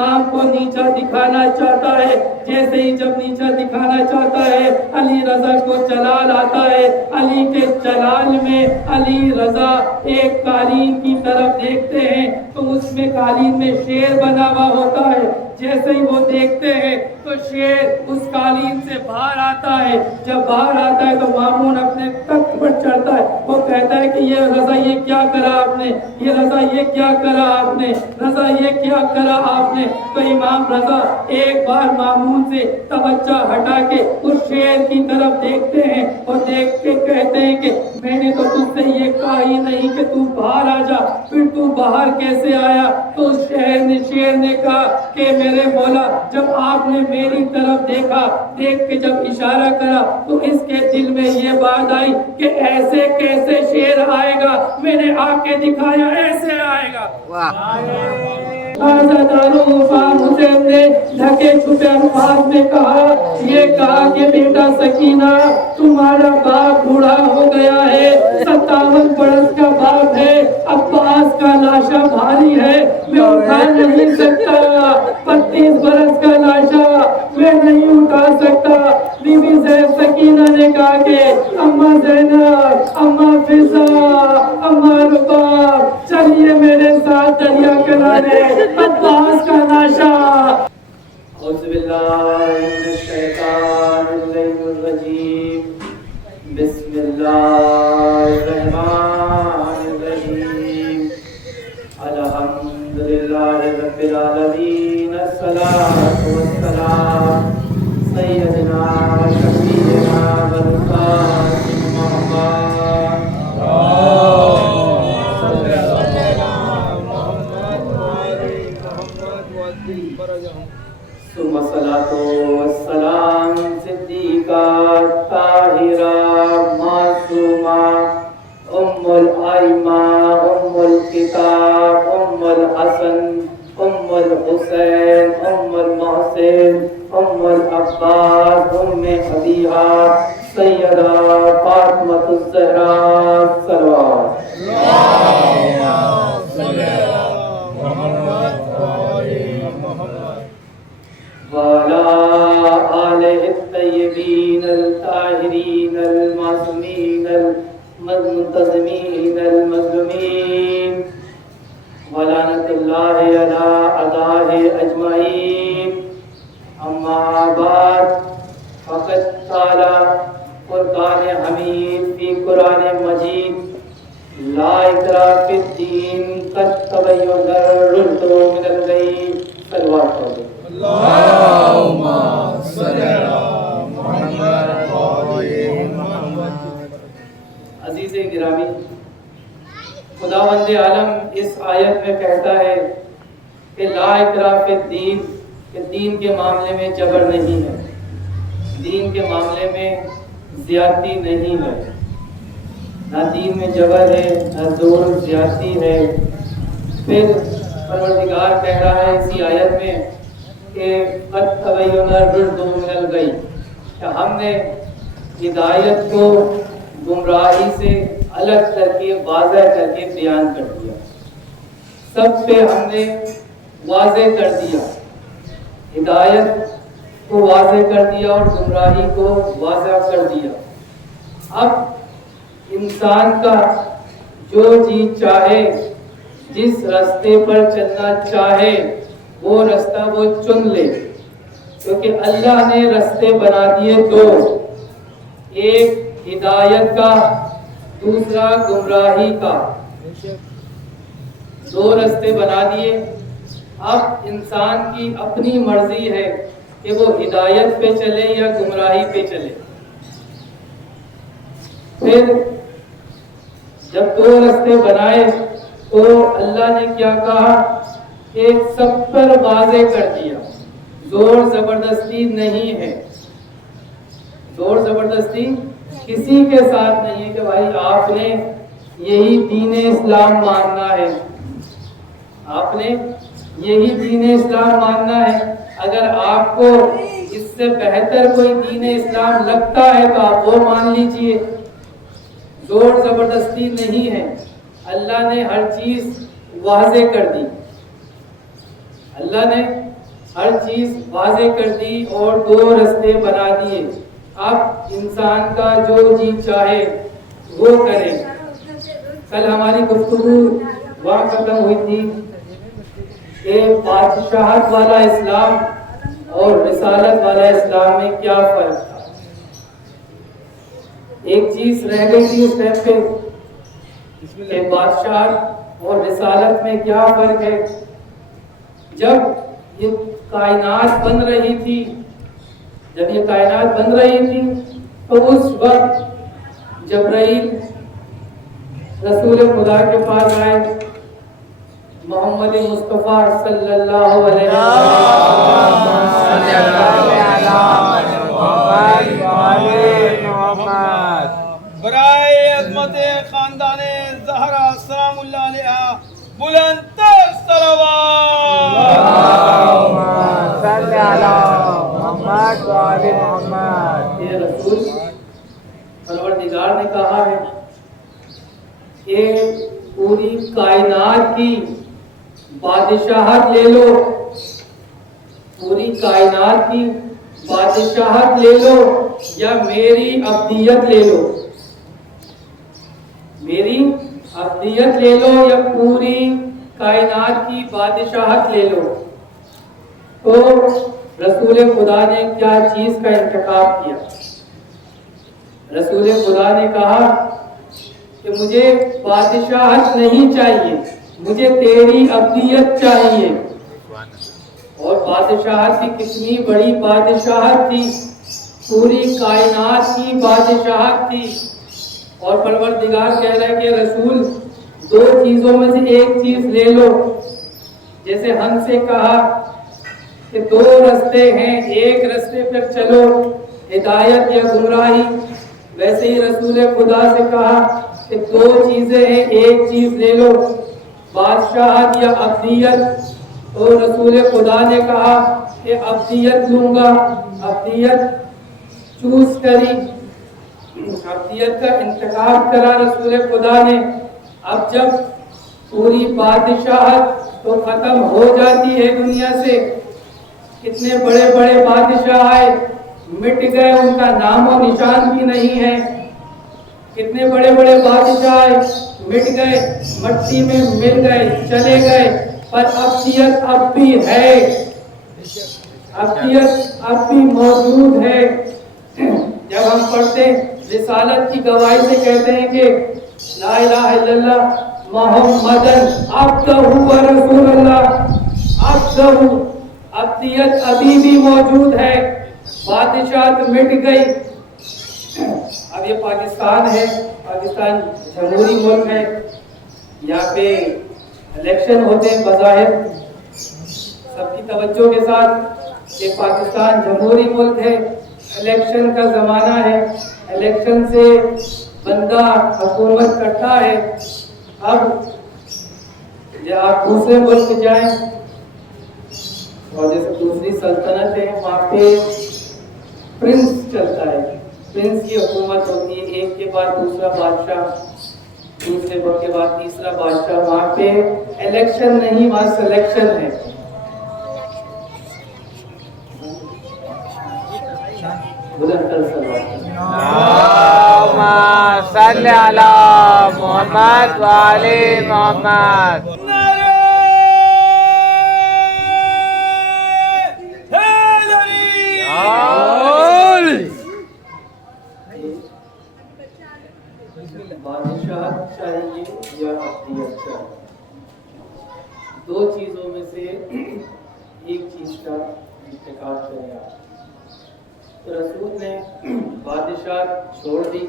امام کو نیچا دکھانا چاہتا ہے، جیسے ہی جب نیچا دکھانا چاہتا ہے علی رضا کو جلال آتا ہے، علی کے جلال میں علی رضا ایک قالین کی طرف دیکھتے ہیں تو اس میں قالین میں شیر بنا ہوا ہوتا ہے، جیسے ہی وہ دیکھتے ہیں تو شیر اس قالین سے باہر آتا ہے، جب باہر آتا ہے تو مامون اپنے تخت پر چڑھتا ہے، وہ کہتا ہے کہ یہ رضا یہ کیا کرا آپ نے، یہ رضا یہ کیا کرا آپ نے، رضا یہ کیا کرا آپ نے۔ تو امام رضا ایک بار مامون سے توجہ ہٹا کے اس شیر کی طرف دیکھتے ہیں اور دیکھ کے کہتے ہیں کہ میں نے تو تجھ سے یہ کہا ہی نہیں کہ تو باہر آ جا، پھر تو باہر کیسے آیا؟ تو اس شیر نے کہا کہ میرے مولا جب آپ نے میری طرف دیکھا، دیکھ کے جب اشارہ کرا تو اس کے دل میں یہ بات آئی کہ ایسے کیسے شیر آئے گا، میں نے آ کے دکھایا ایسے آئے گا۔ حسین نے ڈھکے چھپے الفاظ میں کہا، یہ کہا کہ بیٹا سکینہ تمہارا باپ بوڑھا ہو گیا ہے، 57 برس کا باپ ہے، عباس کا لاشا بھاری ہے، میں اٹھا نہیں سکتا، 32 برس کا لاشا میں نہیں اٹھا سکتا۔ بی بی زینب سکینہ نے کہا کہ اماں زینب، اماں فضا، اماں رباب چلیے میرے ساتھ دریا کنارے، عباس کا لاشا۔ اعوذ باللہ من الشیطان الرجیم، بسم اللہ الرحمن الرحیم، الحمدللہ رب العالمین، الصلاۃ والسلام سیدنا و شفیعنا و القاسم محمد، ثم الصلاۃ والسلام صدیقہ طاہرہ معصومہ ام الائمہ ام الکتاب ام الحسن ام الحسین ام المحسن ام العباس ام حبیبہ سیدہ فاطمۃ الزہرا صلوات وعلى آله الطيبين الطاهرين المعصومين المنتظمين المظلومين ولعنة الله على أعدائه أجمعين، أما بعد فقد قال فرقان حميد في قرآن مجيد لا إكراه في الدين قد تبين الرشد من الغي صلوات الله اللهم صل على محمد۔ عزیز گرامی، خداوند عالم اس آیت میں کہتا ہے کہ لا اکراہ فی الدین، کہ دین کے معاملے میں جبر نہیں ہے، دین کے معاملے میں زیادتی نہیں ہے، نہ دین میں جبر ہے نہ زور زیادتی ہے۔ پھر پروردگار کہہ رہا ہے اسی آیت میں کہ قد تبین الرشد من الغی، کہ ہم نے ہدایت کو گمراہی سے الگ کر کے واضح کر کے بیان کر دیا، سب پہ ہم نے واضح کر دیا، ہدایت کو واضح کر دیا اور گمراہی کو واضح کر دیا۔ اب انسان کا جو جی چاہے، جس راستے پر چلنا چاہے وہ راستہ وہ چن لے، کیونکہ اللہ نے راستے بنا دیے دو، ایک ہدایت کا، دوسرا گمراہی کا، دو راستے بنا دیے۔ اب انسان کی اپنی مرضی ہے کہ وہ ہدایت پہ چلے یا گمراہی پہ چلے۔ پھر جب دو راستے بنائے تو اللہ نے کیا کہا کہ سب پر واضح کر دیا، زور زبردستی نہیں ہے، زور زبردستی کسی کے ساتھ نہیں ہے کہ بھائی آپ نے یہی دین اسلام ماننا ہے، آپ نے یہی دین اسلام ماننا ہے، اگر آپ کو اس سے بہتر کوئی دین اسلام لگتا ہے تو آپ وہ مان لیجئے، زور زبردستی نہیں ہے۔ اللہ نے ہر چیز واضح کر دی، اللہ نے ہر چیز واضح کر دی اور دو رستے بنا دیے. اب انسان کا جو جی چاہے وہ کرے. کل ہماری گفتگو وہاں ختم ہوئی تھی کہ بادشاہت والا اسلام اور رسالت والا اسلام میں کیا فرق تھا. ایک چیز رہ گئی تھی اس ٹائم پہ کہ بادشاہت اور رسالت میں کیا فرق ہے. جب یہ کائنات بن رہی تھی تو اس وقت جبرائیل رسول خدا کے پاس آئے, محمد مصطفیٰ صلی اللہ علیہ وسلم برائے عظمت خاندان زہرا سلام اللہ علیہ بلند تر صلوات صلی اللہ محمد و آل محمد. یہ رسول پروردگار نے کہا ہے کہ پوری کائنات کی بادشاہت لے لو, پوری کائنات کی بادشاہت لے لو یا میری عبدیت لے لو. میری عبدیت لے لو یا پوری کائنات کی بادشاہت لے لو. تو رسول خدا نے کیا چیز کا انتخاب کیا؟ رسول خدا نے کہا کہ مجھے بادشاہت نہیں چاہیے, مجھے تیری عبدیت چاہیے. اور بادشاہت بھی کتنی بڑی بادشاہت تھی, پوری کائنات کی بادشاہت تھی. اور پروردگار کہہ رہا ہے کہ رسول دو چیزوں میں سے ایک چیز لے لو. جیسے ہم سے کہا کہ دو رستے ہیں, ایک رستے پر چلو ہدایت یا گمراہی, ویسے ہی رسول خدا سے کہا کہ دو چیزیں ہیں, ایک چیز لے لو, بادشاہت یا عبدیت. تو رسول خدا نے کہا کہ عبدیت لوں گا. عبدیت چوز کری, عبدیت کا انتخاب کرا رسول خدا نے. اب جب پوری بادشاہت تو ختم ہو جاتی ہے دنیا سے, کتنے بڑے بڑے بادشاہ آئے مٹ گئے, ان کا نام و نشان بھی نہیں ہے. کتنے بڑے بڑے بادشاہ آئے مٹ گئے, مٹی میں مل گئے, چلے گئے. پر عبدیت اب بھی ہے, عبدیت اب بھی موجود ہے. جب ہم پڑھتے رسالت کی گواہی سے کہتے ہیں کہ لا الہ الا اللہ محمدن عبدہ و رسول اللہ, عبدہ, عبدیت ابھی بھی موجود ہے, بادشاہت مٹ گئی. اب یہ پاکستان ہے, پاکستان جمہوری ملک ہے, یہاں پہ الیکشن ہوتے ہیں بظاہر سب کی توجہ کے ساتھ کہ پاکستان جمہوری ملک ہے, الیکشن کا زمانہ ہے, الیکشن سے بندہ حکومت کرتا ہے. اب آپ دوسرے ملک جائیں اور جیسے دوسری سلطنت ہے, وہاں پہ پرنس چلتا ہے, پرنس کی حکومت ہوتی ہے, ایک کے بعد دوسرا بادشاہ, دوسرے کے بعد تیسرا بادشاہ. وہاں پہ الیکشن نہیں, وہاں سلیکشن ہے. صلی علی محمد و آل محمد. بادشاہت چاہیے یا عبدیت چاہیے, دو چیزوں میں سے ایک چیز کا انتخاب کریں آپ. تو رسول نے بادشاہت چھوڑ دی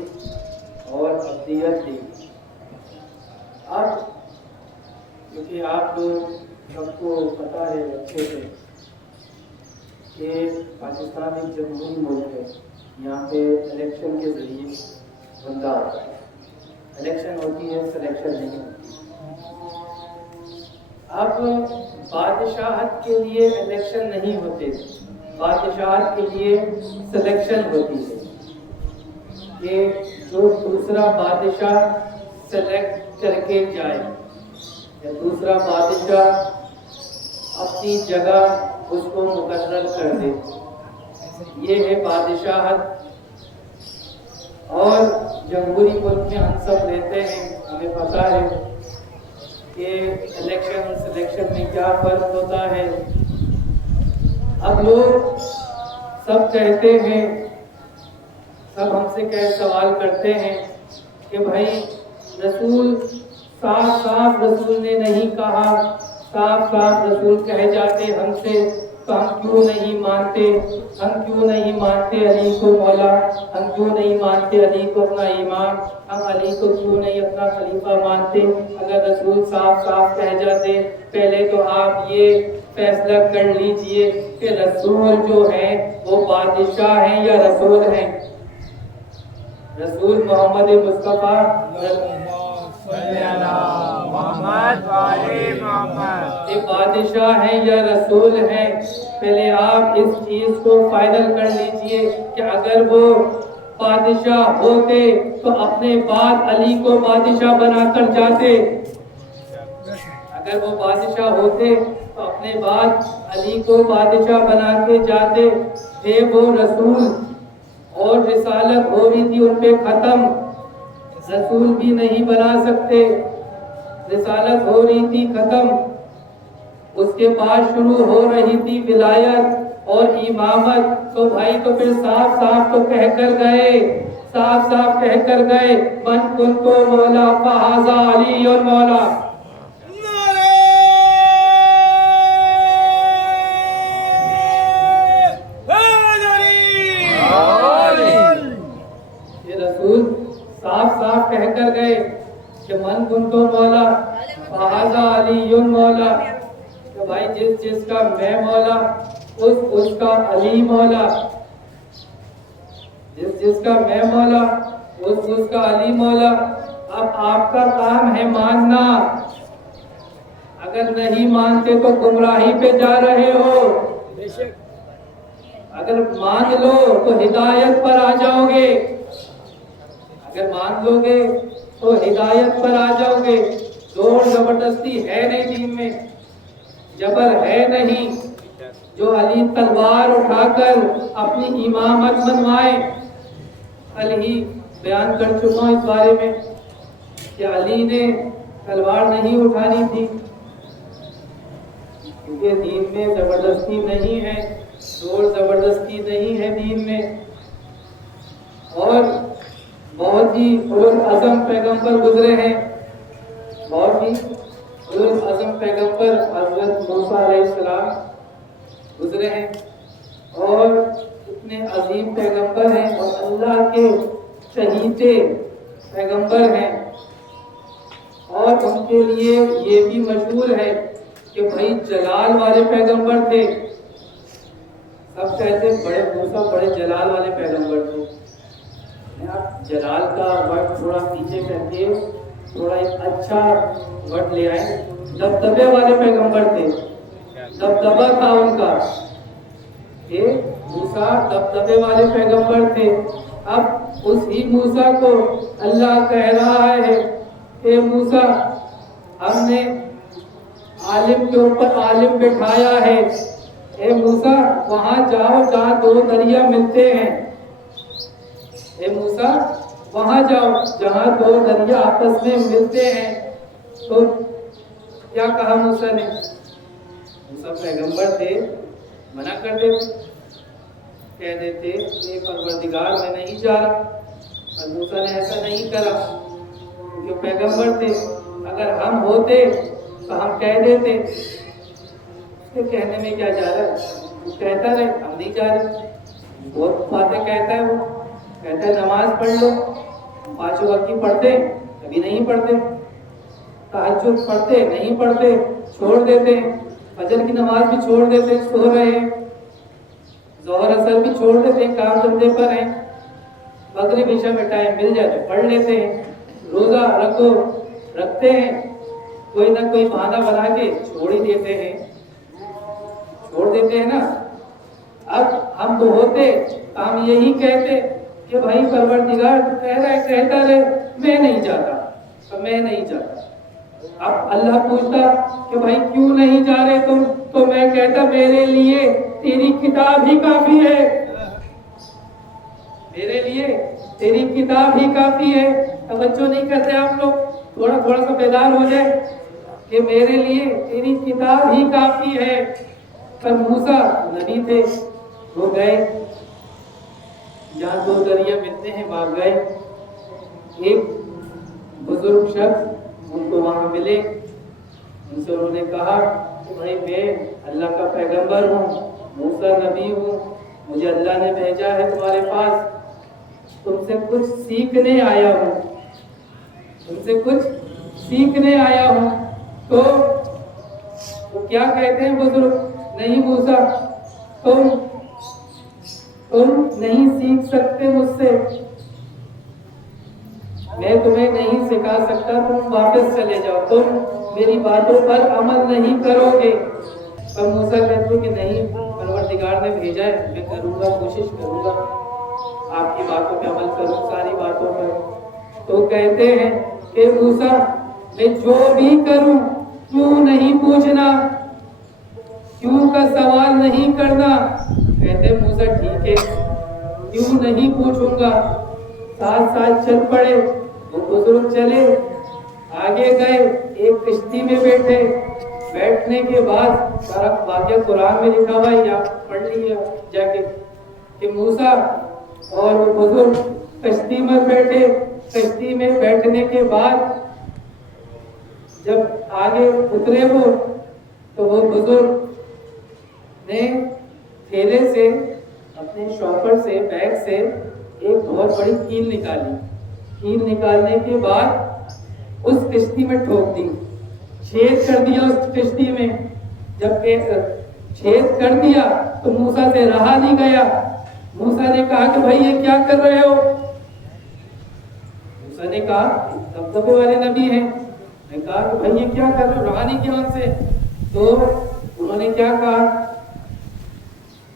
اور عبدیت دی. اب کیونکہ آپ لوگ سب کو پتا ہے اچھے سے کہ پاکستان ایک جمہوری ملک ہے, یہاں پہ الیکشن کے ذریعے بندہ آتا ہے, الیکشن ہوتی ہے, سلیکشن نہیں ہوتی. اب بادشاہت کے لیے الیکشن نہیں ہوتے, بادشاہت کے لیے سلیکشن ہوتی ہے کہ جو دوسرا بادشاہ سلیکٹ کر کے جائے یا دوسرا بادشاہ اپنی جگہ اس کو مقرر کر دے. یہ ہے بادشاہت. اور جمہوری ملک میں ہم سب رہتے ہیں, ہمیں پتا ہے کہ الیکشن سلیکشن میں کیا فرق ہوتا ہے. اب لوگ سب کہتے ہیں, سب ہم سے سوال کرتے ہیں کہ بھائی رسول صاف صاف رسول نے نہیں کہا, صاف صاف رسول کہہ جاتے ہم سے, تو ہم کیوں نہیں مانتے؟ ہم کیوں نہیں مانتے علی کو مولا؟ ہم کیوں نہیں مانتے علی کو اپنا امام؟ ہم علی کو کیوں نہیں اپنا خلیفہ مانتے؟ اگر رسول صاف صاف کہہ جاتے. پہلے تو آپ یہ فیصلہ کر لیجئے کہ رسول جو ہیں وہ بادشاہ ہیں یا رسول ہیں؟ رسول محمد مصطفیٰ محمد والے محمد یہ بادشاہ ہیں یا رسول ہیں؟ پہلے آپ اس چیز کو فائنل کر لیجئے کہ اگر وہ بادشاہ ہوتے تو اپنے بعد علی کو بادشاہ بنا کر جاتے. اگر وہ بادشاہ ہوتے تو اپنے بعد علی کو بادشاہ بنا کے جاتے. تھے وہ رسول اور رسالت ہو رہی تھی ان پہ ختم, رسول بھی نہیں بنا سکتے. رسالت ہو رہی تھی ختم, اس کے بعد شروع ہو رہی تھی ولایت اور امامت. تو بھائی تو پھر صاف صاف تو کہہ کر گئے, صاف صاف کہہ کر گئے من کنت مولا فہذا علی اور مولا. یہ رسول صاف صاف کہہ کر گئے کہ من کنت مولا فہذا علی مولا. کہ بھائی جس کا میں مولا اس کا علی مولا, جس کا میں مولا اس کا علی مولا. اب آپ کا کام ہے ماننا, اگر نہیں مانتے تو گمراہی پہ جا رہے ہو. اگر مان لو تو ہدایت پر آ جاؤ گے, اگر مان لو گے تو ہدایت پر آ جاؤ گے. زور زبردستی ہے نہیں دین میں, جبر ہے نہیں. جو علی تلوار اٹھا کر اپنی امامت منوائے, کل ہی بیان کر چکا ہوں اس بارے میں کہ علی نے تلوار نہیں اٹھانی تھی, کیونکہ دین میں زبردستی نہیں ہے, زور زبردستی نہیں ہے دین میں. اور بہت ہی اولوالعزم پیغمبر گزرے ہیں, بہت ہی اولوالعزم پیغمبر حضرت موسیٰ علیہ السلام گزرے ہیں, اور اتنے عظیم پیغمبر ہیں اور اللہ کے چہیتے پیغمبر ہیں. اور ان کے لیے یہ بھی مشہور ہے کہ بھائی جلال والے پیغمبر تھے. سب کہتے بڑے موسیٰ بڑے جلال والے پیغمبر تھے. آپ جلال کا ورڈ تھوڑا پیچھے کر کے تھوڑا ایک اچھا ورڈ لے آئے. دبدبے والے پیغمبر تھے, دبدبا تھا ان کا. یہ موسیٰ دبدبے والے پیغمبر تھے. اب اسی موسیٰ کو اللہ کہہ رہا ہے اے موسیٰ ہم نے عالم کے اوپر عالم بٹھایا ہے. اے موسیٰ وہاں جاؤ جہاں دو دریا ملتے ہیں. اے موسیٰ وہاں جاؤ جہاں دو دریا آپس میں ملتے ہیں. تو کیا کہا موسیٰ نے؟ موسیٰ پیغمبر تھے, منع کر دیتے, کہہ دیتے اے پروردگار میں نہیں جا رہا. اور موسیٰ نے ایسا نہیں کرا کیونکہ پیغمبر تھے. اگر ہم ہوتے تو ہم کہہ دیتے. اس کے کہنے میں کیا جا رہا ہے, وہ کہتا رہے ہم نہیں جا رہے. بہت باتیں کہتا ہے, وہ کہتا ہے نماز پڑھ لو, 5 وقت کی پڑھتے کبھی نہیں پڑھتے, تہجد پڑھتے نہیں پڑھتے, چھوڑ دیتے, فجر کی نماز بھی چھوڑ دیتے, سو رہے ہیں, ظہر اثر بھی چھوڑ دیتے, کام دھندے پر ہیں, مغرب عشاء میں ٹائم مل جائے تو پڑھ لیتے ہیں. روزہ رکھتے ہیں, کوئی نہ کوئی بہانہ بنا کے چھوڑ ہی دیتے ہیں, چھوڑ دیتے ہیں نا. اب ہم تو ہوتے ہم یہی کہتے کہ بھائی پروردگار کہتا رہے میں نہیں جاتا, تو میں نہیں جاتا. اب اللہ پوچھتا کہ بھائی کیوں نہیں جا رہے تم؟ تو میں کہتا میرے لیے تیری کتاب ہی کافی ہے، میرے لیے تیری کتاب ہی کافی ہے۔ توجہ نہیں کرتے آپ لوگ، تھوڑا سا بیدار ہو جائے کہ میرے لیے تیری کتاب ہی کافی ہے۔ پر موسیٰ نبی تھے، وہ گئے جہاں دو دریا ملتے ہیں، وہاں گئے، ایک بزرگ شخص ان کو وہاں ملے، ان سے انہوں نے کہا کہ بھائی میں اللہ کا پیغمبر ہوں، موسیٰ نبی ہوں، مجھے اللہ نے بھیجا ہے تمہارے پاس، تم سے کچھ سیکھنے آیا ہوں، تم سے کچھ سیکھنے آیا ہوں۔ تو وہ کیا کہتے ہیں بزرگ، نہیں موسیٰ تم نہیں سیکھ سکتے مجھ سے، میں تمہیں نہیں سکھا سکتا، تم واپس چلے جاؤ، تم میری باتوں پر عمل نہیں کرو گے۔ پر موسیٰ کہتے ہیں کہ نہیں، پروردگار نے بھیجا ہے، میں کروں گا، کوشش کروں گا، آپ کی باتوں پہ عمل کروں، ساری باتوں پر۔ تو کہتے ہیں کہ موسیٰ میں جو بھی کروں کیوں نہیں پوچھنا، کیوں کا سوال نہیں کرنا۔ کہتے ہیں موسیٰ ٹھیک ہے، کیوں نہیں پوچھوں گا۔ ساتھ ساتھ چل پڑے، وہ بزرگ چلے، آگے گئے، ایک کشتی میں بیٹھے، بیٹھنے کے بعد سارا واقعہ قرآن میں لکھا ہوا ہے، یا پڑھ لیا جا کے کہ موسیٰ اور وہ بزرگ کشتی میں بیٹھے، کشتی میں بیٹھنے کے بعد جب آگے اترے وہ، تو وہ بزرگ نے تھیلے سے، اپنے شاپر سے، بیگ سے ایک بہت بڑی کیل نکالی، کیل نکالنے کے بعد اس کشتی میں ٹھوک دی، چھید کر دیا اس کشتی میں۔ جب چھید کر دیا تو موسیٰ سے رہا نہیں گیا۔ موسیٰ نے کہا کہ بھائی یہ کیا کر رہے ہو؟ موسیٰ نے کہا دبدبے والے نبی ہیں، میں کہا کہ بھائی یہ کیا کر رہے ہو، رہا نہیں کیا ان سے۔ تو انہوں نے کیا کہا،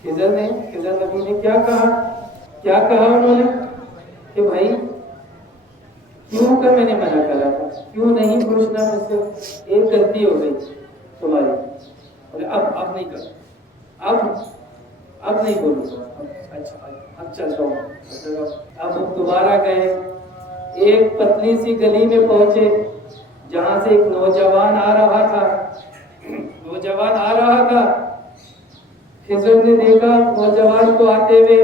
خضر نبی نے کیا کہا انہوں نے کہ بھائی کیوں کا میں نے منع کرا تھا، کیوں نہیں پوچھنا مجھ سے، ایک غلطی ہو گئی تمہاری، اب نہیں کر، اب نہیں بولوں گا، اچھا اب چلتا ہوں۔ اب دوبارہ گئے، ایک پتلی سی گلی میں پہنچے جہاں سے ایک نوجوان آ رہا تھا۔ خضر نے دیکھا نوجوان کو آتے ہوئے،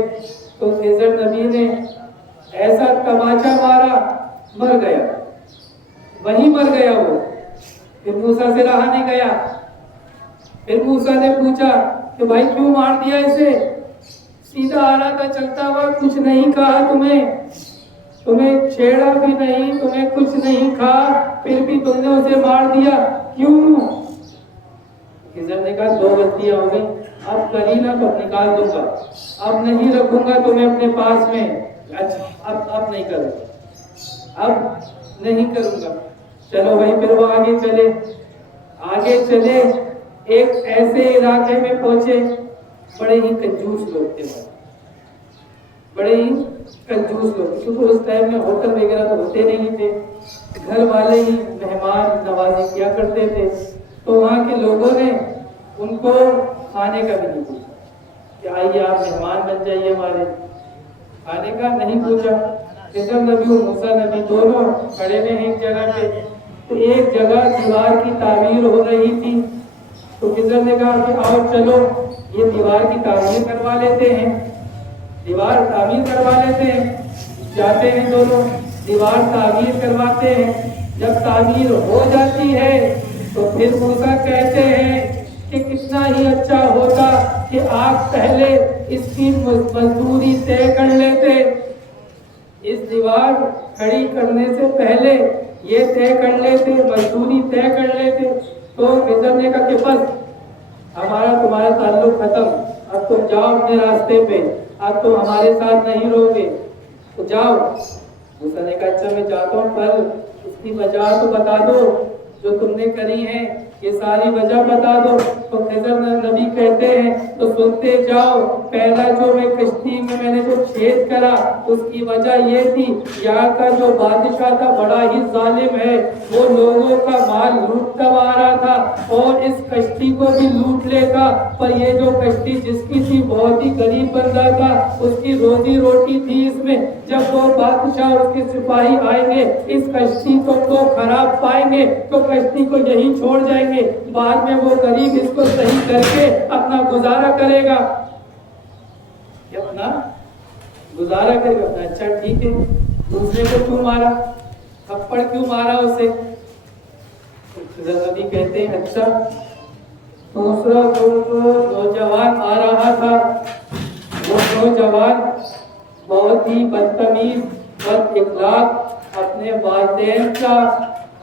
تو خضر نبی نے ایسا تماچا مارا، مر گیا، وہیں مر گیا وہ۔ پھر موسیٰ سے رہا نہیں گیا۔ پھر موسیٰ نے پوچھا کہ بھائی کیوں مار دیا اسے، سیدھا آ رہا تھا چلتا ہوا، کچھ نہیں کہا تمہیں چھیڑا بھی نہیں، تمہیں کچھ نہیں کہا، پھر بھی تم نے اسے مار دیا، کیوں؟ خضر نے کہا دو غلطیاں ہو گئی، اب کری نا تو نکال دوں گا، اب نہیں رکھوں گا تمہیں اپنے پاس میں، اچھا اب نہیں کروں گا، اب نہیں کروں گا۔ چلو بھائی، پھر وہ آگے چلے، ایک ایسے علاقے میں پہنچے، بڑے ہی کنجوس لوگ تھے، کیونکہ اس ٹائم میں ہوٹل وغیرہ تو ہوتے نہیں تھے، گھر والے ہی مہمان نوازی کیا کرتے تھے۔ تو وہاں کے لوگوں نے ان کو کھانے کا بھی نہیں پوچھا کہ آئیے آپ مہمان بن جائیے ہمارے، کھانے کا نہیں پوچھا۔ خضر نبی اور موسیٰ نبی دونوں کھڑے ہوئے ہیں ایک جگہ پہ، تو ایک جگہ دیوار کی تعمیر ہو رہی تھی، تو خضر نے کہا کہ آؤ چلو یہ دیوار کی تعمیر کروا لیتے ہیں، جاتے ہیں دونوں، دیوار تعمیر کرواتے ہیں۔ جب تعمیر ہو جاتی ہے تو پھر موسیٰ کہتے ہیں کہ کتنا ہی اچھا ہوتا کہ آپ پہلے اس کی مزدوری طے کر لیتے، اس دیوار کھڑی کرنے سے پہلے یہ طے کر لیتے، مزدوری طے کر لیتے۔ تو خضر نے کہا کہ بس ہمارا تمہارا تعلق ختم، اب تم جاؤ اپنے راستے پہ، اب تم ہمارے ساتھ نہیں رہو گے، تو جاؤ۔ موسیٰ نے کہا اچھا میں جاتا ہوں، پر اس کی وجہ تو بتا دو جو تم نے کری ہے، یہ ساری وجہ بتا دو۔ تو خضر نبی کہتے ہیں تو سنتے جاؤ، پہلا جو میں کشتی میں نے جو چھید کرا اس کی وجہ یہ تھی، یہاں کا جو بادشاہ تھا بڑا ہی ظالم ہے، وہ لوگوں کا مال لوٹتا آ رہا تھا اور اس کشتی کو بھی لوٹ لے گا، پر یہ جو کشتی جس کی تھی بہت ہی غریب بندہ تھا، اس کی روزی روٹی تھی اس میں، جب وہ بادشاہ اور اس کے سپاہی آئیں گے اس کشتی کو تو خراب پائیں گے تو کشتی کو یہیں چھوڑ جائیں گے، بعد میں وہ غریب اس کو صحیح کر کے اپنا گزارا کرے گا، اپنا گزارا کرے گا۔ اچھا ٹھیک ہے، دوسرے کو کیوں مارا، تھپڑ کیوں مارا اسے؟ نبی کہتے ہیں اچھا دوسرا جو نوجوان آ رہا تھا وہ نوجوان بہت ہی بدتمیز بد اخلاق اپنے والدین کا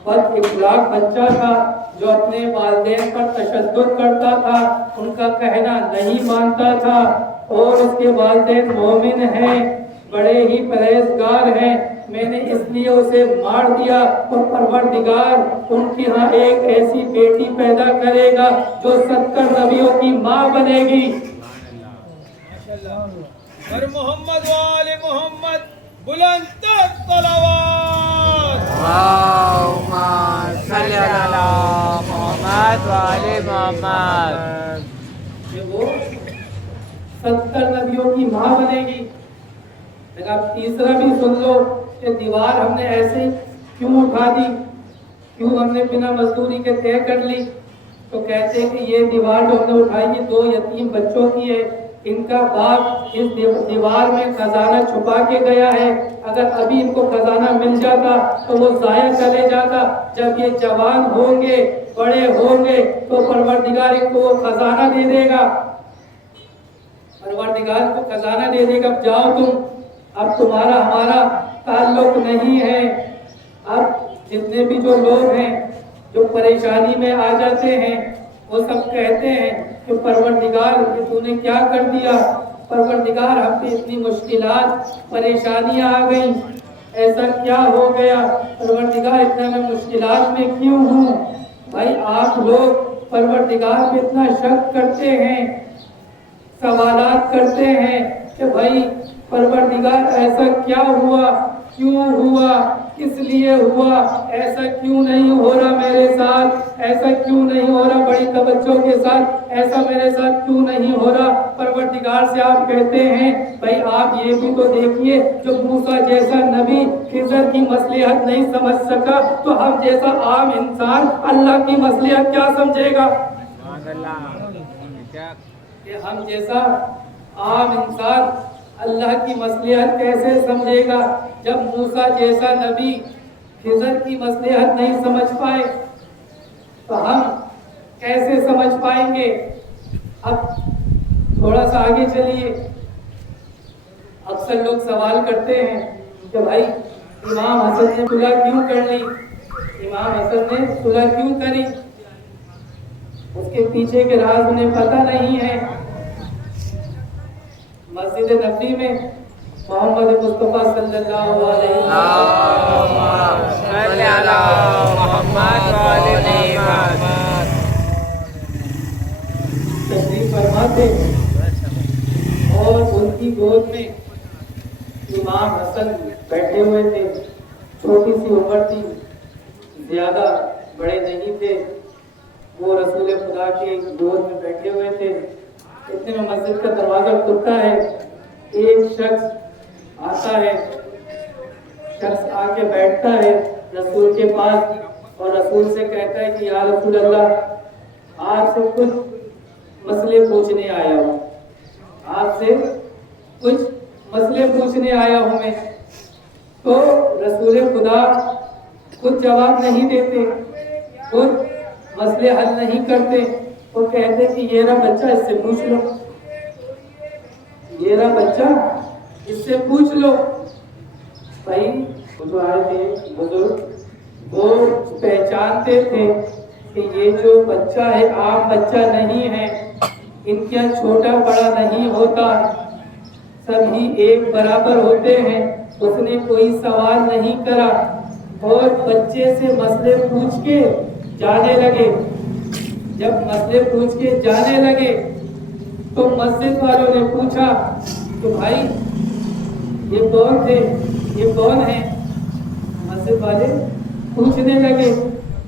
بد اخلاق بچہ تھا، جو اپنے والدین پر تشدد کرتا تھا، ان کا کہنا نہیں مانتا تھا، اور اس کے والدین مومن ہیں، بڑے ہی پرہیزگار ہیں، میں نے اس لیے اسے مار دیا، اور پروردگار ان کی ہاں ایک ایسی بیٹی پیدا کرے گا جو 70 نبیوں کی ماں بنے گی۔ اور محمد وآل محمد بلند صلوات، اللہم صلی علی محمد وآل محمد، کہ وہ 70 نبیوں کی ماں بنے گی۔ لیکن آپ تیسرا بھی سن لو کہ دیوار ہم نے ایسے کیوں اٹھا دی، کیوں ہم نے بنا مزدوری کے طے کر لی؟ تو کہتے ہیں کہ یہ دیوار جو ہم نے اٹھائی یہ 2 یتیم بچوں کی ہے، ان کا باپ اس دیوار میں خزانہ چھپا کے گیا ہے، اگر ابھی ان کو خزانہ مل جاتا تو وہ ضائع چلے جاتا، جب یہ جوان ہوں گے بڑے ہوں گے تو پروردگار ان کو وہ خزانہ دے دے گا، پروردگار کو خزانہ دے دے گا، جاؤ تم، اب تمہارا ہمارا تعلق نہیں ہے۔ اب جتنے بھی جو لوگ ہیں جو پریشانی میں آ جاتے ہیں وہ سب کہتے ہیں کہ پروردگار تو نے کیا کر دیا، پروردگار ہم پہ اتنی مشکلات پریشانیاں آ گئیں، ایسا کیا ہو گیا، پروردگار اتنا میں مشکلات میں کیوں ہوں؟ بھائی آپ لوگ پروردگار پہ اتنا شک کرتے ہیں، سوالات کرتے ہیں کہ بھائی پروردگار ایسا کیا ہوا، کیوں ہوا، کس لیے ہوا، ایسا کیوں نہیں ہو رہا میرے ساتھ، ایسا کیوں نہیں ہو رہا بڑی توجہ کے ساتھ، ایسا میرے ساتھ کیوں نہیں ہو رہا؟ پروردگار سے آپ کہتے ہیں بھائی آپ یہ بھی تو دیکھیے، جو موسیٰ جیسا نبی خضر کی مصلحت نہیں سمجھ سکا تو ہم جیسا عام انسان اللہ کی مصلحت کیا سمجھے گا؟ کہ ہم جیسا عام انسان اللہ کی مصلحت کیسے سمجھے گا؟ جب موسیٰ جیسا نبی خضر کی مصلحت نہیں سمجھ پائے تو ہم کیسے سمجھ پائیں گے؟ اب تھوڑا سا آگے چلیے، اکثر لوگ سوال کرتے ہیں کہ بھائی امام حسن نے صلح کیوں کر لی، امام حسن نے صلح کیوں کری؟ اس کے پیچھے کے راز انہیں پتہ نہیں ہے۔ مسجد نبوی میں محمد مصطفیٰ صلی اللہ علیہ وسلم تشریف فرما تھے اور ان کی گود میں امام حسن بیٹھے ہوئے تھے، چھوٹی سی عمر تھی، زیادہ بڑے نہیں تھے، وہ رسول خدا کی گود میں بیٹھے ہوئے تھے۔ اتنے میں مسجد کا دروازہ کھلتا ہے، ایک شخص آتا ہے، شخص آ کے بیٹھتا ہے رسول کے پاس اور رسول سے کہتا ہے کہ یا رسول اللہ آپ سے کچھ مسئلے پوچھنے آیا ہوں، آپ سے کچھ مسئلے پوچھنے آیا ہوں میں۔ تو رسول خدا خود جواب نہیں دیتے، خود مسئلے حل نہیں کرتے، وہ کہتے کہ یہ رہا بچہ اس سے پوچھ لو، یہ رہا بچہ اس سے پوچھ لو۔ بھائی وہ جو آئے تھے بزرگ وہ پہچانتے تھے کہ یہ جو بچہ ہے عام بچہ نہیں ہے، ان کے چھوٹا بڑا نہیں ہوتا، سب ہی ایک برابر ہوتے ہیں۔ اس نے کوئی سوال نہیں کرا اور بچے سے مسئلے پوچھ کے جانے لگے۔ جب مسئلے پوچھ کے جانے لگے تو مسجد والوں نے پوچھا کہ بھائی یہ کون تھے، یہ کون ہیں؟ مسجد والے پوچھنے لگے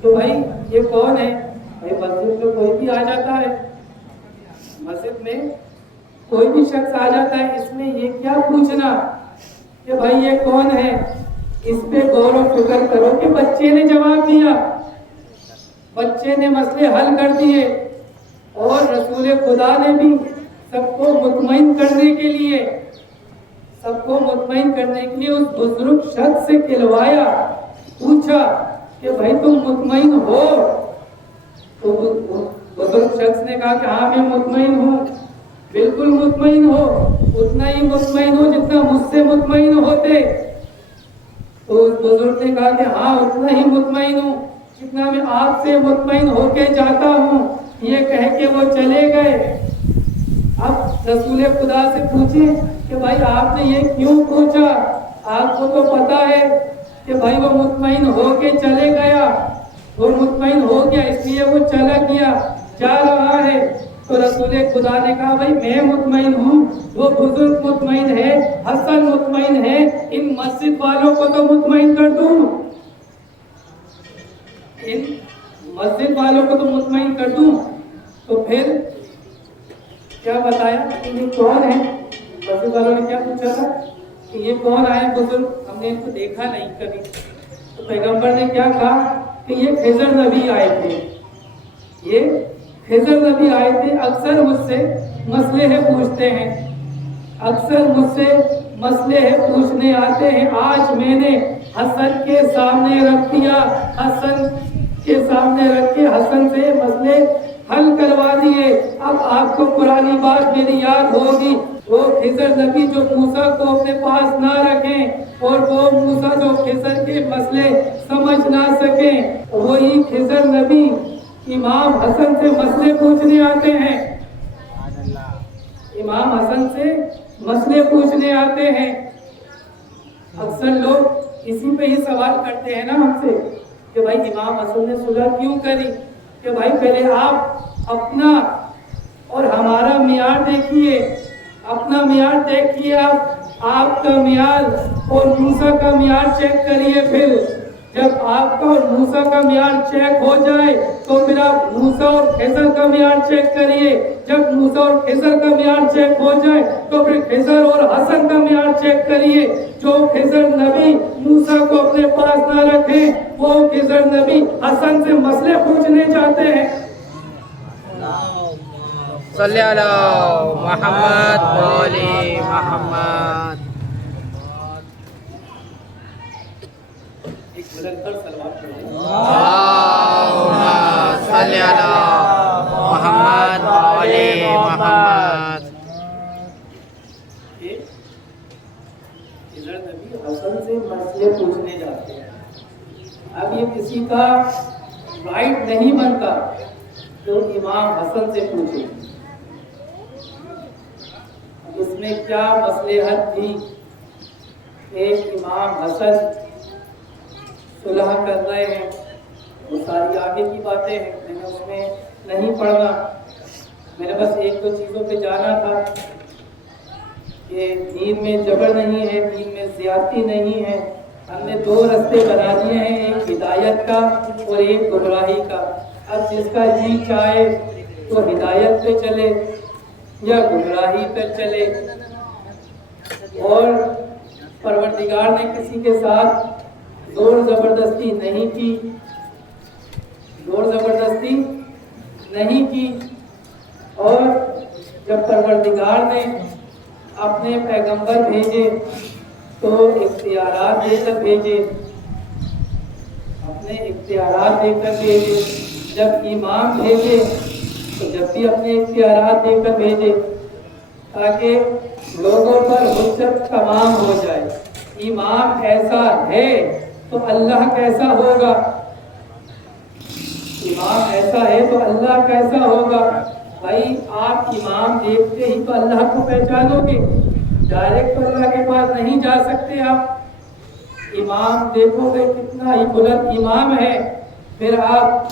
تو بھائی یہ کون ہے؟ بھائی مسجد میں کوئی بھی آ جاتا ہے، مسجد میں کوئی بھی شخص آ جاتا ہے، اس میں یہ کیا پوچھنا کہ بھائی یہ کون ہے؟ اس پہ غور و فکر کرو کہ بچے نے جواب دیا، بچے نے مسئلے حل کر دیے، اور رسول خدا نے بھی سب کو مطمئن کرنے کے لیے اس بزرگ شخص سے کہلوایا، پوچھا کہ بھائی تم مطمئن ہو؟ تو بزرگ شخص نے کہا کہ ہاں میں مطمئن ہوں، بالکل مطمئن ہو، اتنا ہی مطمئن ہو جتنا مجھ سے مطمئن ہوتے۔ تو اس بزرگ نے کہا کہ ہاں اتنا ہی مطمئن ہوں جتنا میں آپ سے مطمئن ہو کے جاتا ہوں۔ یہ کہہ کے وہ چلے گئے۔ اب رسول خدا سے پوچھیں کہ بھائی آپ نے یہ کیوں پوچھا؟ آپ کو تو پتا ہے کہ بھائی وہ مطمئن ہو کے چلے گیا، وہ مطمئن ہو گیا اس لیے وہ چلا گیا، جا رہا ہے۔ تو رسول خدا نے کہا بھائی میں مطمئن ہوں، وہ بزرگ مطمئن ہے، حسن مطمئن ہے، ان مسجد والوں کو تو مطمئن کر دوں، ان مسجد والوں کو تو مطمئن کر دوں۔ تو پھر کیا بتایا کہ یہ کون ہے؟ مسجد والوں نے کیا پوچھا تھا کہ یہ کون آئے بزرگ، ہم نے ان کو دیکھا نہیں کبھی۔ تو پیغمبر نے کیا کہا کہ یہ خضر نبی آئے تھے، یہ خضر نبی آئے تھے، اکثر مجھ سے مسئلے پوچھتے ہیں، اکثر مجھ سے مسئلے پوچھنے آتے ہیں۔ آج میں نے حسن کے سامنے رکھ دیا، حسن کے سامنے رکھ کے حسن سے مسئلے حل کروا دیے۔ اب آپ کو پرانی بات میری یاد ہوگی، وہ خضر نبی جو موسیٰ کو اپنے پاس نہ رکھیں اور وہ موسیٰ جو خضر کے مسئلے سمجھ نہ سکیں، وہی خضر نبی امام حسن سے مسئلے پوچھنے آتے ہیں، امام حسن سے مسئلے پوچھنے آتے ہیں۔ اکثر لوگ اسی پہ ہی سوال کرتے ہیں نا ہم سے کہ بھائی امام حسن نے صلح کیوں کری؟ کہ بھائی پہلے آپ اپنا اور ہمارا معیار دیکھیے، اپنا معیار دیکھیے، آپ کا معیار اور موسیٰ کا معیار چیک کریے۔ پھر جب آپ کا اور موسیٰ کا معیار چیک ہو جائے تو پھر آپ موسیٰ اور خضر کا معیار چیک کریے۔ جب موسیٰ اور خضر کا معیار چیک ہو جائے تو پھر خضر اور حسن کا معیار چیک کریے۔ جو خضر نبی موسیٰ کو اپنے پاس نہ رکھیں، وہ خضر نبی حسن سے مسئلے پوچھنے جاتے ہیں۔ صلی اللہ محمد والی محمد۔ اللہم صلی اللہ محمد والی محمد۔ خضر نبی حسن سے مسئلے پوچھنے جاتے ہیں۔ اب یہ کسی کا رائٹ نہیں بنتا تو امام حسن سے پوچھے۔ اس میں کیا مصلحت تھی؟ ایک امام حسن صلح کر رہے ہیں، وہ ساری آگے کی باتیں ہیں، میں نے اس میں نہیں پڑھنا، میں نے بس ایک دو چیزوں پہ جانا تھا کہ دین میں جبر نہیں ہے، دین میں زیادتی نہیں ہے۔ ہم نے دو رستے بنا دیے ہیں، ایک ہدایت کا اور ایک گمراہی کا۔ اب جس کا جی چاہے تو ہدایت پہ چلے یا گمراہی پہ چلے۔ اور پروردگار نے کسی کے ساتھ زور زبردستی نہیں کی، زور زبردستی نہیں کی۔ اور جب پروردگار نے اپنے پیغمبر بھیجے تو اختیارات دے کر بھیجے، اپنے اختیارات دے کر بھیجے۔ جب امام بھیجے تو جب بھی اپنے اختیارات دے کر بھیجے تاکہ لوگوں پر حجت تمام ہو جائے۔ امام ایسا ہے تو اللہ کیسا ہوگا؟ امام ایسا ہے تو اللہ کیسا ہوگا؟ بھائی آپ امام دیکھتے ہی تو اللہ کو پہچانو گے، ڈائریکٹ اللہ کے پاس نہیں جا سکتے آپ۔ امام دیکھو گے کتنا ہی بلند امام ہے، پھر آپ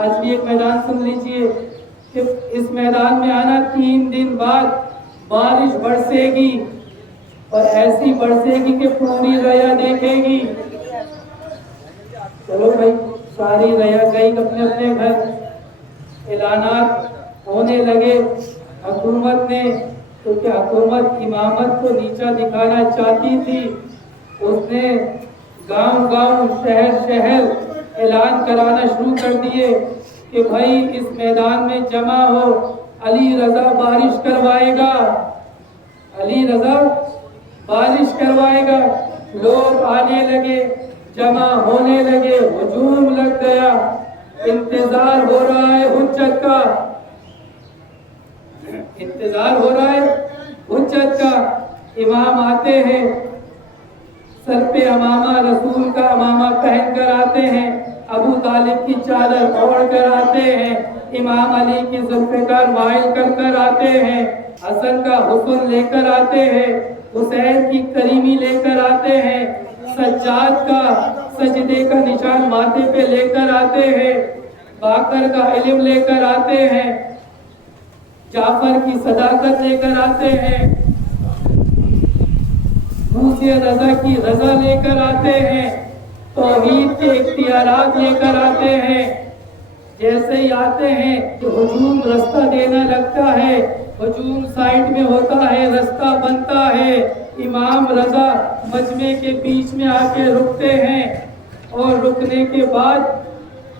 آج بھی ایک میدان سن لیجئے کہ اس میدان میں آنا 3 دن بعد بارش برسے گی اور ایسی برسے گی کہ پوری ریا دیکھے گی. چلو بھائی ساری ریا گئی اپنے اپنے گھر. اعلانات ہونے لگے حکومت نے, کیونکہ حکومت امامت کو نیچا دکھانا چاہتی تھی. اس نے گاؤں گاؤں شہر شہر اعلان کرانا شروع کر دیے کہ بھائی اس میدان میں جمع ہو, علی رضا بارش کروائے گا, علی رضا بارش کروائے گا. لوگ آنے لگے, جمع ہونے لگے, ہجوم لگ گیا. انتظار ہو رہا ہے حجت کا, انتظار ہو رہا ہے حجت کا. امام آتے ہیں, سر پہ امامہ رسول کا امامہ پہن کر آتے ہیں, ابو طالب کی چادر اوڑھ کر آتے ہیں, امام علی کی ذوالفقار مائل کر کر آتے ہیں, حسن کا حسن لے کر آتے ہیں, حسین کی کریمی لے کر آتے ہیں, سجاد کا سجدے کا نشان ماتھے پہ لے کر آتے ہیں, باقر کا علم لے کر آتے ہیں, جعفر کی صداقت لے کر آتے ہیں, موسی رضا کی رضا لے کر آتے ہیں, توحید کے اختیارات لے کر آتے ہیں. جیسے ہی آتے ہیں کہ ہجوم رستہ دینا لگتا ہے, ہجوم سائٹ میں ہوتا ہے, رستہ بنتا ہے. امام رضا مجمع کے بیچ میں آ کے رکتے ہیں اور رکنے کے بعد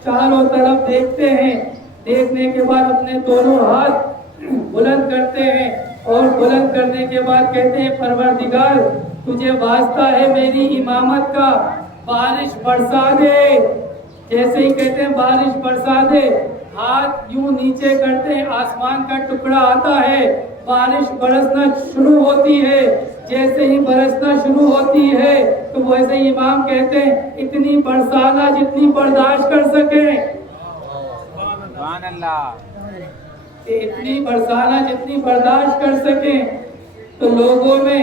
چاروں طرف دیکھتے ہیں. دیکھنے کے بعد اپنے دونوں ہاتھ بلند کرتے ہیں اور بلند کرنے کے بعد کہتے ہیں پروردگار تجھے واسطہ ہے میری امامت کا, بارش برسا دے. جیسے ہی کہتے ہیں بارش برسا دے, ہاتھ یوں نیچے کرتے ہیں, آسمان کا ٹکڑا آتا ہے, بارش برسنا شروع ہوتی ہے. جیسے ہی برسنا شروع ہوتی ہے تو ویسے ہی امام کہتے ہیں اتنی برسانا جتنی برداشت کر سکیں, سبحان اللہ, اتنی برسانا جتنی برداشت کر سکیں. تو لوگوں میں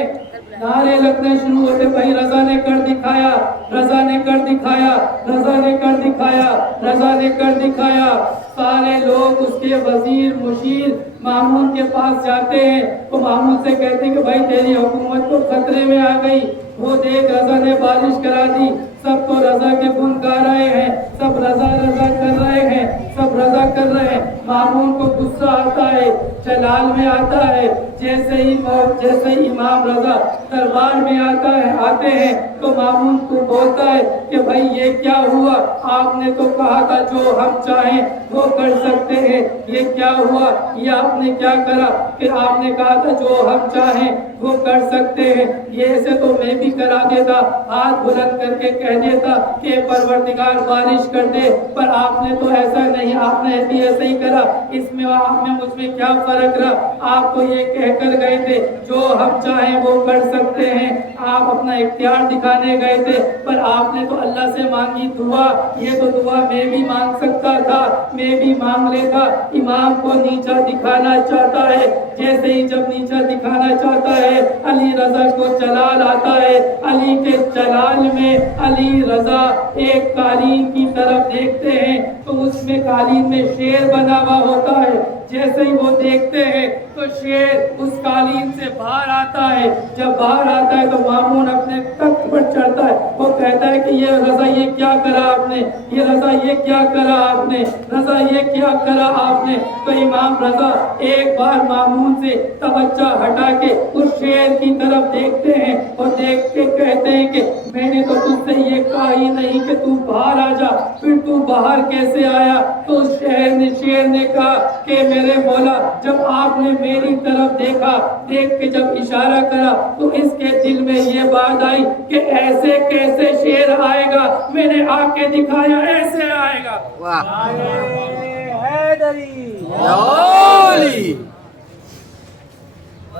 نعرے لگنے شروع ہوتے, بھائی رضا نے کر دکھایا, رضا نے کر دکھایا, رضا نے کر دکھایا, رضا نے کر دکھایا. سارے لوگ اس کے وزیر مشیر مامون کے پاس جاتے ہیں, تو مامون سے کہتے ہیں کہ بھائی تیری حکومت تو خطرے میں آ گئی, وہ دیکھ رضا نے بارش کرا دی, سب تو رضا کے گن گا رہے ہیں, سب رضا رضا کر رہے ہیں, سب رضا کر رہے ہیں. مامون کو غصہ آتا ہے, جلال میں آتا ہے. جیسے ہی امام رضا دربار میں آتے ہیں تو مامون کو بولتا ہے کہ بھائی یہ کیا ہوا, آپ نے تو کہا تھا جو ہم چاہیں وہ کر سکتے ہیں, یہ کیا ہوا, یہ آپ نے کیا کرا کہ آپ نے کہا تھا جو ہم چاہیں وہ کر سکتے ہیں, یہ ایسے تو میں بھی کرا دیتا, ہاتھ بلند کر کے کہہ دیتا کہ پروردگار بارش کر دے, پر آپ نے تو ایسا نہیں, آپ نے بھی ایسا ہی کرا, اس میں آپ میں مجھ میں کیا فرق رہا, آپ تو یہ کہہ کر گئے تھے جو ہم چاہیں وہ کر سکتے ہیں, آپ اپنا اختیار دکھانے گئے تھے, پر آپ نے تو اللہ سے مانگی دعا, یہ تو دعا میں بھی مانگ سکتا تھا, میں بھی مانگ لیتا. امام کو نیچا دکھانا چاہتا ہے, جیسے ہی جب نیچا دکھانا چاہتا ہے علی رضا کو جلال آتا ہے. علی کے جلال میں علی رضا ایک قالین کی طرف دیکھتے ہیں تو اس میں قالین میں شیر بنا ہوا ہوتا ہے. جیسے ہی وہ دیکھتے ہیں تو شیر اس قالین سے باہر آتا ہے. جب باہر آتا ہے تو مامون اپنے تخت پر چڑھتا ہے, وہ کہتا ہے کہ یہ رضا یہ کیا کرا آپ نے, یہ رضا یہ کیا کرا آپ نے, رضا یہ کیا کرا آپ نے. تو امام رضا ایک بار مامون سے توجہ ہٹا کے اس شیر کی طرف دیکھتے ہیں اور دیکھ کے کہتے ہیں کہ میں نے تو تجھ سے یہ کہا ہی نہیں کہ تو باہر آ جا, پھر تو باہر کیسے آیا. تو اس شیر نے کہا کہ میرے مولا جب آپ نے میری طرف دیکھا, دیکھ کے جب اشارہ کرا تو اس کے دل میں یہ بات آئی کہ ایسے کیسے شیر آئے گا, میں نے آ کے دکھایا ایسے آئے گا.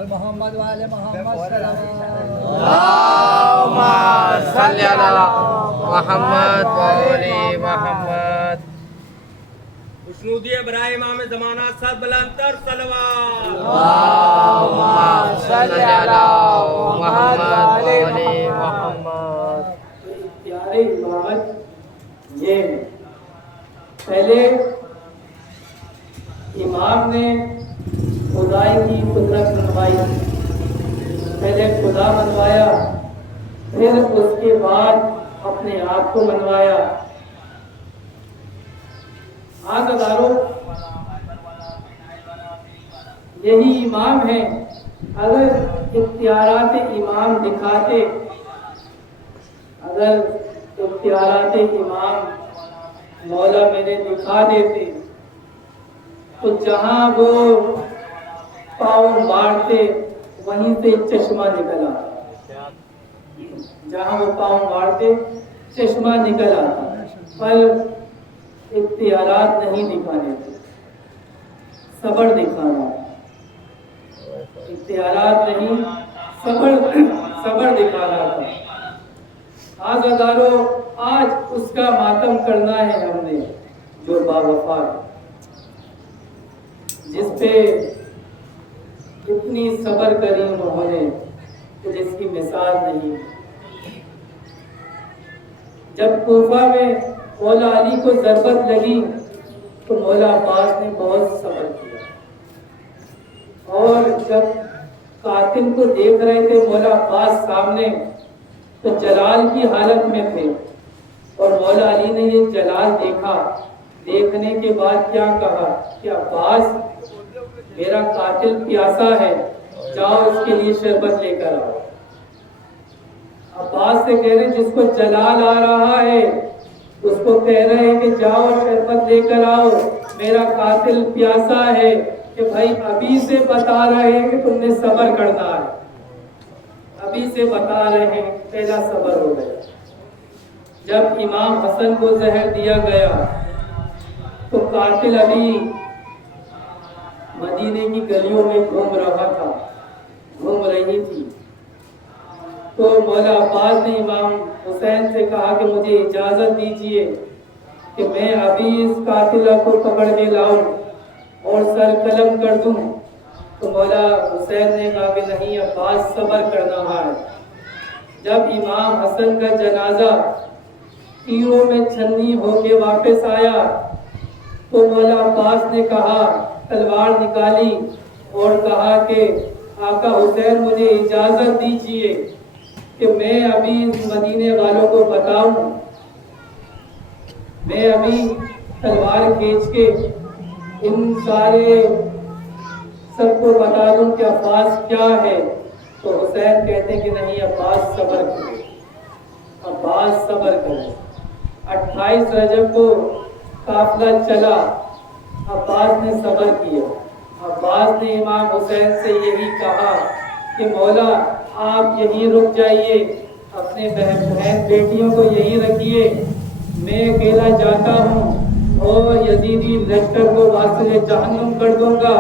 محمد والے محمد صلی اللہ محمد والے محمد. خوشنودی برائے امام زمانہ سب بلند تر صلوات. صلی اللہ محمد والے محمد. پیارے امامت یہ پہلے امام نے خدائی کی قدرت منوائی، پہلے خدا منوایا، پھر اس کے بعد اپنے آپ کو منوایا۔ عزادارو، یہی امام ہے۔ اگر اختیارات امام دکھاتے، اگر اختیارات امام مولا میرے دکھا دیتے، تو جہاں وہ پاؤں مارتے وہیں سے چشمہ نکل آتا، جہاں وہ پاؤں مارتے چشمہ نکل آتا، پر اختیارات نہیں دکھانے تھے، صبر دکھانا، اختیارات نہیں صبر دکھانا تھا۔ عزادارو، آج اس کا ماتم کرنا ہے ہم نے جو باوفا ہے، جس پہ اتنی صبر کری انہوں نے کہ جس کی مثال نہیں۔ جب کوفہ میں مولا علی کو ضربت لگی تو مولا عباس نے بہت صبر کیا، اور جب قاتل کو دیکھ رہے تھے مولا عباس سامنے تو جلال کی حالت میں تھے، اور مولا علی نے یہ جلال دیکھا، دیکھنے کے بعد کیا کہا کہ عباس میرا قاتل پیاسا ہے، جاؤ اس کے لیے شربت لے کر آؤ۔ عباس سے کہہ رہے جس کو جلال آ رہا ہے اس کو کہہ رہے ہیں کہ جاؤ شربت لے کر آؤ، میرا قاتل پیاسا ہے، کہ بھائی ابھی سے بتا رہے ہیں کہ تم نے صبر کرنا ہے، ابھی سے بتا رہے ہیں، پہلا صبر ہو گیا۔ جب امام حسن کو زہر دیا گیا تو قاتل ابھی مدینے کی گلیوں میں گھوم رہی تھی، تو مولا عباس نے امام حسین سے کہا کہ مجھے اجازت دیجیے کہ میں ابھی اس قاتلہ کو پکڑ کے لاؤں اور سر قلم کر دوں۔ تو مولا حسین نے کہا کہ نہیں عباس، صبر کرنا ہے۔ جب امام حسن کا جنازہ تیروں میں چھنی ہو کے واپس آیا تو مولا عباس نے کہا، تلوار نکالی اور کہا کہ آقا حسین مجھے اجازت دیجیے کہ میں ابھی اس مدینے والوں کو بتاؤں، میں ابھی تلوار کھینچ کے ان سارے سب کو بتا دوں کہ عباس کیا ہے۔ تو حسین کہتے ہیں کہ نہیں عباس صبر کرے، عباس صبر کرے۔ 28 رجب کو قافلہ چلا، عباس نے صبر کیا۔ عباس نے امام حسین سے یہی کہا کہ مولا آپ یہیں رک جائیے، اپنے بہن بیٹیوں کو یہیں رکھیے، میں اکیلا جاتا ہوں اور یزیدی لشکر کو واصل جہنم کر دوں گا،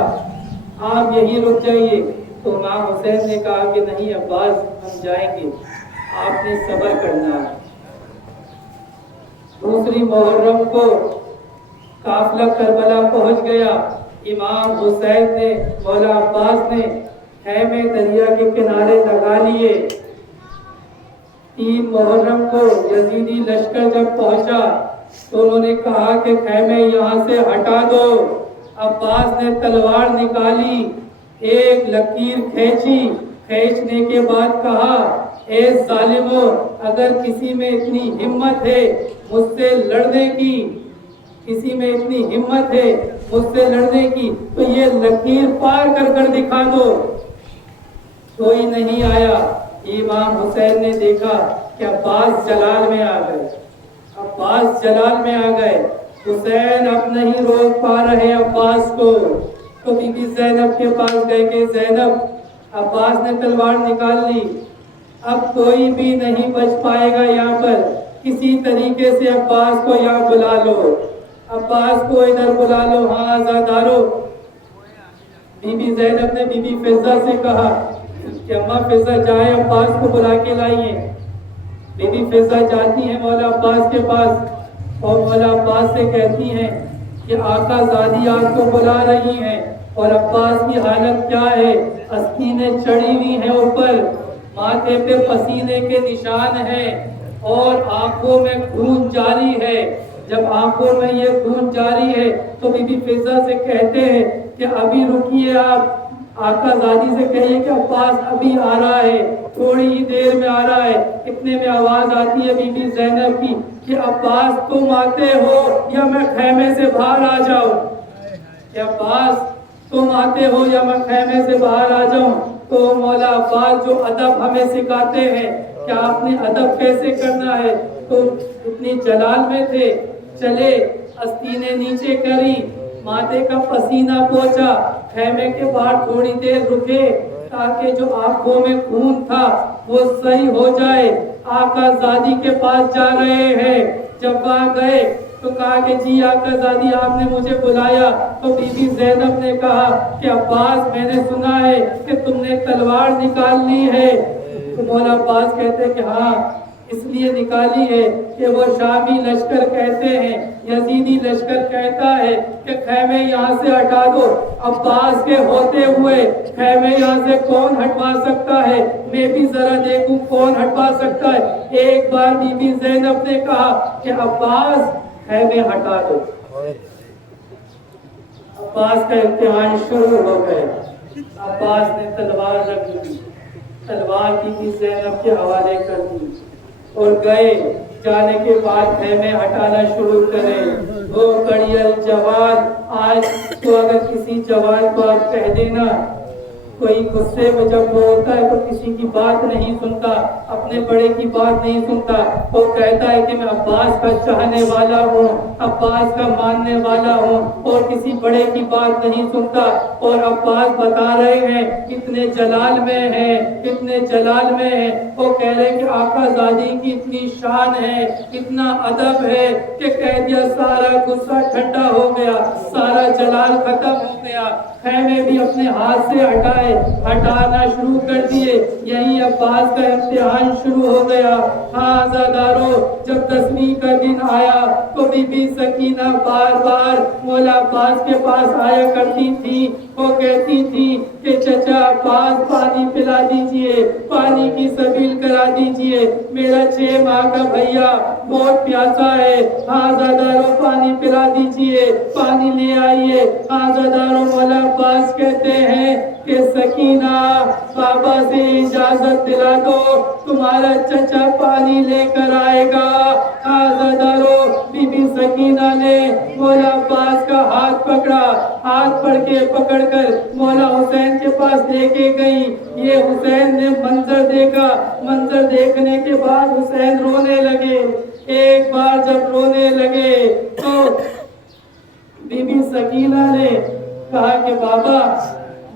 آپ یہیں رک جائیے۔ تو امام حسین نے کہا کہ نہیں عباس ہم جائیں گے، آپ نے صبر کرنا ہے۔ دوسری محرم کو قافلہ کربلا پہنچ گیا، امام حسین نے مولا عباس نے خیمے دریا کے کنارے لگا لیے۔ 3 محرم کو یزیدی لشکر جب پہنچا تو انہوں نے کہا کہ خیمے یہاں سے ہٹا دو۔ عباس نے تلوار نکالی، ایک لکیر کھینچی، کھینچنے کے بعد کہا اے ظالمو، اگر کسی میں اتنی ہمت ہے مجھ سے لڑنے کی، کسی میں اتنی ہمت ہے مجھ سے لڑنے کی تو یہ لکیر پار کر کر دکھا دو۔ کوئی نہیں آیا۔ امام حسین نے دیکھا کہ عباس جلال میں آ گئے، عباس جلال میں آ گئے، حسین اب نہیں روک پا رہے عباس کو، تو بی بی زینب کے پاس گئے کہ زینب عباس نے تلوار نکال لی، اب کوئی بھی نہیں بچ پائے گا یہاں پر، کسی طریقے سے عباس کو یہاں بلا لو، عباس کو ادھر بلا لو۔ ہاں عزادارو، بی بی زینب نے بی بی فضہ سے کہا کہ اماں فضہ جائے عباس کو بلا کے لائیے۔ بی بی فضہ جاتی ہیں مولا عباس کے پاس اور مولا عباس سے کہتی ہیں کہ آقا زادی آپ کو بلا رہی ہیں، اور عباس کی حالت کیا ہے، آستینیں چڑھی ہوئی ہیں اوپر، ماتھے پہ پسینے کے نشان ہیں اور آنکھوں میں خون جاری ہے، جب آنکھوں میں یہ خون جاری ہے تو بی بی فضہ سے کہتے ہیں کہ ابھی رکیے، آپ آقا زادی سے کہیے کہ عباس ابھی آ رہا ہے، تھوڑی ہی دیر میں آ رہا ہے۔ اتنے میں آواز آتی ہے بی بی زینب کی کہ عباس تم آتے ہو یا میں خیمے سے باہر آ جاؤں، کہ عباس تم آتے ہو یا میں خیمے سے باہر آ جاؤں۔ تو مولا عباس جو ادب ہمیں سکھاتے ہیں کہ آپ نے ادب کیسے کرنا ہے، تو اتنی جلال میں تھے، چلے آستینیں نیچے کری، ماتھے کا پسینہ پہنچا، خیمے کے باہر تھوڑی دیر رکے تاکہ جو آنکھوں میں خون تھا وہ صحیح ہو جائے۔ آقا زادی کے پاس جا رہے ہیں، جب وہاں گئے تو کہا کہ جی آقا زادی آپ نے مجھے بلایا، تو بی بی زینب نے کہا کہ عباس میں نے سنا ہے کہ تم نے تلوار نکال لی ہے۔ تو مولا عباس کہتے ہیں کہ ہاں اس لیے نکالی ہے کہ وہ شامی لشکر کہتے ہیں، یزیدی لشکر کہتا ہے کہ خیمے یہاں سے ہٹا دو۔ عباس کے ہوتے ہوئے خیمے یہاں سے کون ہٹوا سکتا ہے؟ میں بھی ذرا دیکھوں کون ہٹوا سکتا ہے۔ ایک بار بی بی زینب نے کہا کہ عباس خیمے ہٹا دو۔ عباس کا امتحان شروع ہو گئے۔ عباس نے تلوار رکھ لی، تلوار بی بی زینب کے حوالے کر دی اور گئے۔ جانے کے بعد خیمے ہٹانا شروع کرے۔ وہ کڑیل جوان، آج تو اگر کسی جوان کو آپ کہہ دینا، کوئی غصے میں جب وہ ہوتا ہے تو کسی کی بات نہیں سنتا، اپنے بڑے کی بات نہیں سنتا، وہ کہتا ہے کہ میں عباس کا چاہنے والا ہوں، عباس کا ماننے والا ہوں، اور کسی بڑے کی بات نہیں سنتا۔ اور عباس بتا رہے ہیں اتنے جلال میں ہیں، اتنے جلال میں ہیں، وہ کہہ رہے ہیں کہ آقا زادی کی اتنی شان ہے، اتنا ادب ہے کہ کہہ دیا سارا غصہ ٹھنڈا ہو گیا، سارا جلال ختم ہو گیا۔ خیمے بھی اپنے ہاتھ سے ہٹانا شروع کر دیے۔ یہی عباس کا امتحان شروع ہو گیا۔ ہاں عزادارو، جب 10ویں کا دن آیا تو بی بی سکینہ بار بار مولا عباس کے پاس آیا کرتی تھی۔ وہ کہتی تھی کہ چچا عباس پانی پلا دیجئے، پانی کی سبیل کرا دیجئے، میرا 6 ماہ کا بھیا بہت پیاسا ہے، ہاں عزادارو پانی پلا دیجئے، پانی لے آئیے۔ ہاں عزادارو، مولا عباس کہتے ہیں کہ سکینہ بابا سے اجازت دلا دو، تمہارا چچا پانی لے کر آئے گا۔ عزادارو، بی بی سکینہ نے مولا عباس کا ہاتھ پکڑا، ہاتھ پکڑ کر مولا حسین کے پاس لے کے گئی۔ یہ حسین نے منظر دیکھا، منظر دیکھنے کے بعد حسین رونے لگے۔ ایک بار جب رونے لگے تو بی بی سکینہ نے کہا کہ بابا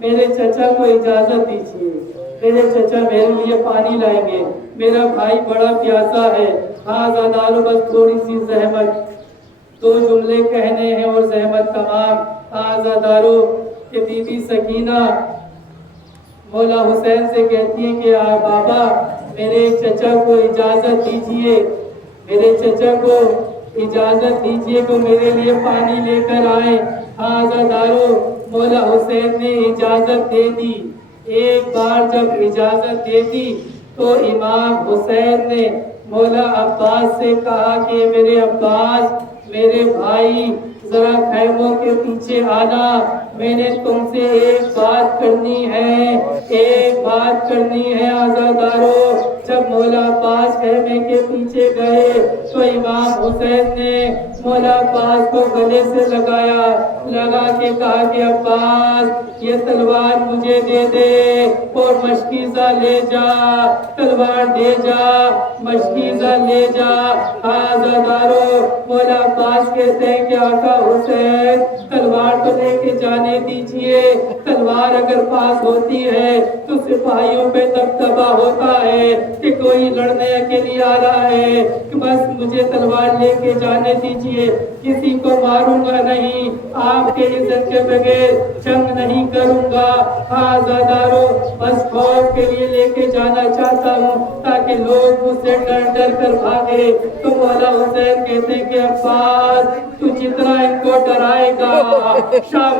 میرے چچا کو اجازت دیجیے، میرے چچا میرے لیے پانی لائیں گے، میرا بھائی بڑا پیاسا ہے۔ ہاں عزادارو، بس تھوڑی سی زحمت، 2 جملے کہنے ہیں اور زحمت تمام۔ ہاں عزادارو، کہ بی بی سکینہ مولا حسین سے کہتی ہے کہ بابا میرے چچا کو اجازت دیجیے، میرے چچا کو اجازت دیجیے کہ میرے لیے پانی لے کر آئے۔ ہاں عزادارو، مولا حسین نے اجازت دے دی۔ ایک بار جب اجازت دے دی تو امام حسین نے مولا عباس سے کہا کہ میرے عباس، میرے بھائی، ذرا خیموں کے پیچھے آنا، میں نے تم سے ایک بات کرنی ہے، ایک بات کرنی ہے۔ عزادارو، جب مولا عباس خیمے کے پیچھے گئے تو امام حسین نے مولا عباس کو گلے سے لگا کے کہا کہ عباس یہ تلوار مجھے دے دے اور مشکیزہ لے جا، تلوار دے جا، مشکیزہ لے جا۔ عزادارو، مولا عباس کہتے ہیں کہ آقا حسین تلوار تو لے کے جانے دیجئے، تلوار اگر پاس ہوتی ہے تو سپاہیوں پہ دبدبا ہوتا ہے کہ کوئی لڑنے کے لیے آ رہا ہے، کہ بس مجھے تلوار لے کے جانے دیجئے، کسی کو ماروں گا نہیں، آپ کے عزت کے بغیر جنگ نہیں کروں گا۔ ہاں عزادارو، بس خوف کے لیے لے کے جانا چاہتا ہوں تاکہ لوگ مجھ سے ڈر کر بھاگے۔ تو مولا حسین کہتے ہیں کہ عباس تو جتنا ان کو ڈرائے گا، شام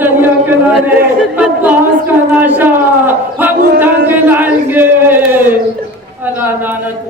دریا کنارے عباس کا لاشا ہم اٹھا کے لائیں گے. اللہ لعنت